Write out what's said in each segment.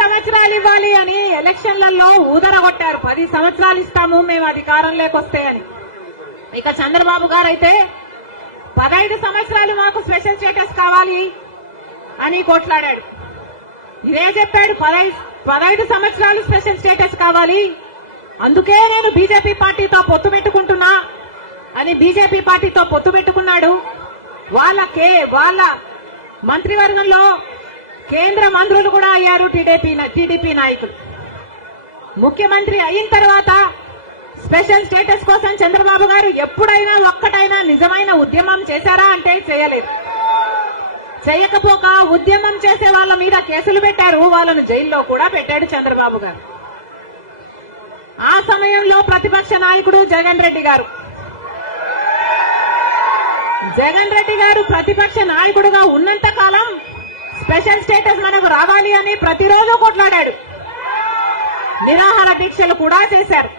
సంవత్సరాలు ఇవ్వాలి అని ఎలక్షన్లలో ఊదరగొట్టారు. పది సంవత్సరాలు ఇస్తాము మేము అధికారంలోకి వస్తే అని. ఇక చంద్రబాబు గారు అయితే పదహైదు సంవత్సరాలు మాకు స్పెషల్ స్టేటస్ కావాలి అని కొట్లాడాడు. ఇదే చెప్పాడు పదహైదు పదహైదు సంవత్సరాలు స్పెషల్ స్టేటస్ కావాలి. అందుకే నేను బీజేపీ పార్టీతో పొత్తు పెట్టుకుంటున్నా అని బీజేపీ పార్టీతో పొత్తు పెట్టుకున్నాడు. వాళ్ళ కే వాళ్ళ మంత్రివర్గంలో కేంద్ర మంత్రులు కూడా అయ్యారు టీడీపీ టీడీపీ నాయకులు. ముఖ్యమంత్రి అయిన తర్వాత స్పెషల్ స్టేటస్ కోసం చంద్రబాబు గారు ఎప్పుడైనా ఒక్కటైనా నిజమైన ఉద్యమం చేశారా అంటే చేయలేదు. చేయకపోక ఉద్యమం చేసే వాళ్ళ మీద కేసులు పెట్టారు వాళ్ళను జైల్లో కూడా పెట్టాడు చంద్రబాబు గారు. ఆ సమయంలో ప్రతిపక్ష నాయకుడు జగన్ రెడ్డి గారు. జగన్ రెడ్డి గారు ప్రతిపక్ష నాయకుడుగా ఉన్నంత కాలం స్పెషల్ స్టేటస్ మనకు రావాలి అని ప్రతిరోజు కొట్లాడాడు. నిరాహార దీక్షలు కూడా చేశారు.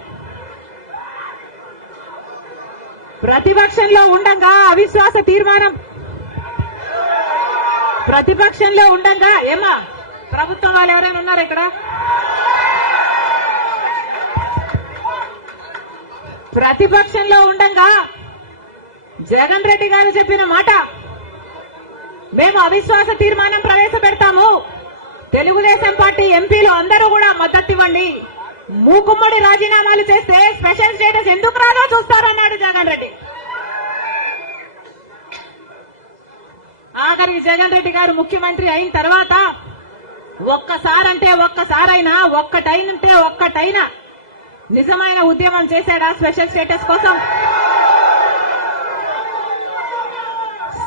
ప్రతిపక్షంలో ఉండగా అవిశ్వాస తీర్మానం. ప్రతిపక్షంలో ఉండగా ఏమా ప్రభుత్వం వాళ్ళు ఎవరైనా ఉన్నారు ఇక్కడ? ప్రతిపక్షంలో ఉండగా జగన్ రెడ్డి గారు చెప్పిన మాట మేము అవిశ్వాస తీర్మానం ప్రవేశపెడతాము. తెలుగుదేశం పార్టీ ఎంపీలు అందరూ కూడా మద్దతు ఇవ్వండి. మూకుమ్మడి రాజీనామాలు చేస్తే స్పెషల్ స్టేటస్ ఎందుకు రాదో చూస్తారన్నాడు జగన్ రెడ్డి. ఆఖరికి జగన్ రెడ్డి గారు ముఖ్యమంత్రి అయిన తర్వాత ఒక్కసారంటే ఒక్కసారైనా ఒక్కటైనంటే ఒక్కటైనా నిజమైన ఉద్యమం చేశాడా స్పెషల్ స్టేటస్ కోసం?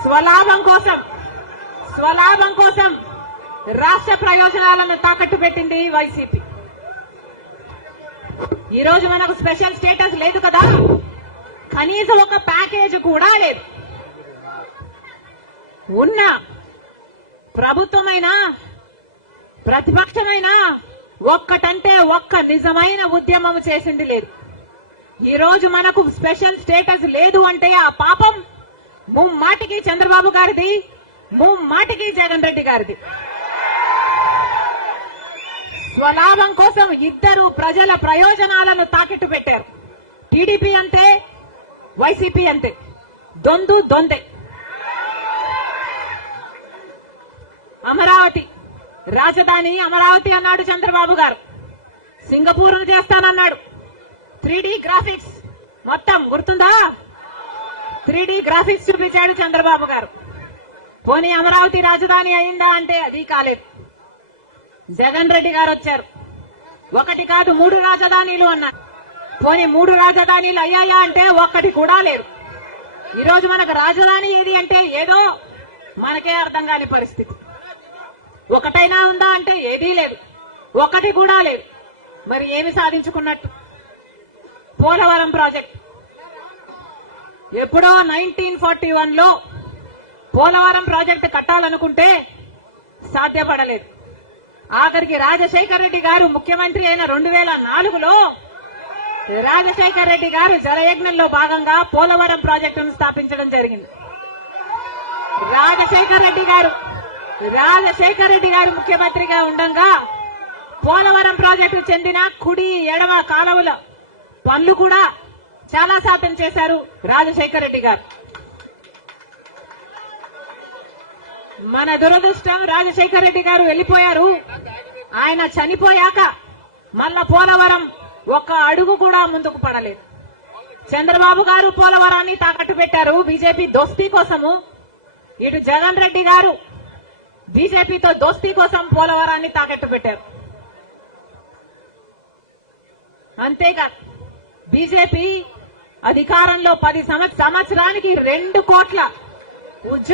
స్వలాభం కోసం. స్వలాభం కోసం రాష్ట్ర ప్రయోజనాలను తాకట్టు పెట్టింది వైసీపీ. ఈ రోజు మనకు స్పెషల్ స్టేటస్ లేదు కదా? కనీసం ఒక ప్యాకేజ్ కూడా లేదు. ఉన్న ప్రభుత్వమైనా ప్రతిపక్షమైనా ఒక్కటంటే ఒక్క నిజమైన ఉద్యమం చేసింది లేదు. ఈ రోజు మనకు స్పెషల్ స్టేటస్ లేదు అంటే ఆ పాపం ముమ్మాటికి చంద్రబాబు గారిది ముమ్మాటికి జగన్ రెడ్డి గారిది. స్వలాభం కోసం ఇద్దరు ప్రజల ప్రయోజనాలను తాకెట్టు పెట్టారు. టీడీపీ అంతే వైసీపీ అంతే దొందు దొందే. అమరావతి రాజధాని అమరావతి అన్నాడు చంద్రబాబు గారు. సింగపూర్ చేస్తానన్నాడు. Three graphics. మొత్తం గుర్తుందా? త్రీ గ్రాఫిక్స్ చూపించాడు చంద్రబాబు గారు. పోనీ అమరావతి రాజధాని అయిందా అంటే అది కాలేదు. జగన్ రెడ్డి గారు వచ్చారు. ఒకటి కాదు మూడు రాజధానీలు అన్నారు. పోనీ మూడు రాజధానీలు అయ్యాయా అంటే ఒక్కటి కూడా లేరు ఈరోజు మనకు రాజధాని ఏది అంటే ఏదో మనకే అర్థం కాని పరిస్థితి. ఒకటైనా ఉందా అంటే ఏదీ లేదు. ఒకటి కూడా లేదు. మరి ఏమి సాధించుకున్నట్టు? పోలవరం ప్రాజెక్ట్. ఎప్పుడో నైన్టీన్ ఫార్టీ వన్లో పోలవరం ప్రాజెక్టు కట్టాలనుకుంటే సాధ్యపడలేదు. ఆఖరికి రాజశేఖర రెడ్డి గారు ముఖ్యమంత్రి అయిన రెండు వేల నాలుగులో రాజశేఖర రెడ్డి గారు జలయజ్ఞంలో భాగంగా పోలవరం ప్రాజెక్టును స్థాపించడం జరిగింది. రాజశేఖర రెడ్డి గారు రాజశేఖర రెడ్డి గారు ముఖ్యమంత్రిగా ఉండగా పోలవరం ప్రాజెక్టు చెందిన కుడి ఎడమ కాలువల పనులు కూడా చాలా శాతం చేశారు రాజశేఖర రెడ్డి గారు. మన దురదృష్టం రాజశేఖర రెడ్డి గారు వెళ్ళిపోయారు. ఆయన చనిపోయాక మళ్ళా పోలవరం ఒక్క అడుగు కూడా ముందుకు పడలేదు. చంద్రబాబు గారు పోలవరాన్ని తాకట్టు పెట్టారు బీజేపీ దోస్తీ కోసము. ఇటు జగన్ రెడ్డి గారు బీజేపీతో దోస్తీ కోసం పోలవరాన్ని తాకట్టు పెట్టారు. అంతేగా బీజేపీ అధికారంలో పది సంవత్సరానికి రెండు కోట్ల ఉద్యోగ